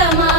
come on.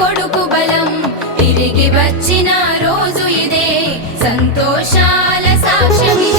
కొడుకు బలం. తిరిగి వచ్చిన రోజు ఇదే. సంతోషాల సాక్ష్యం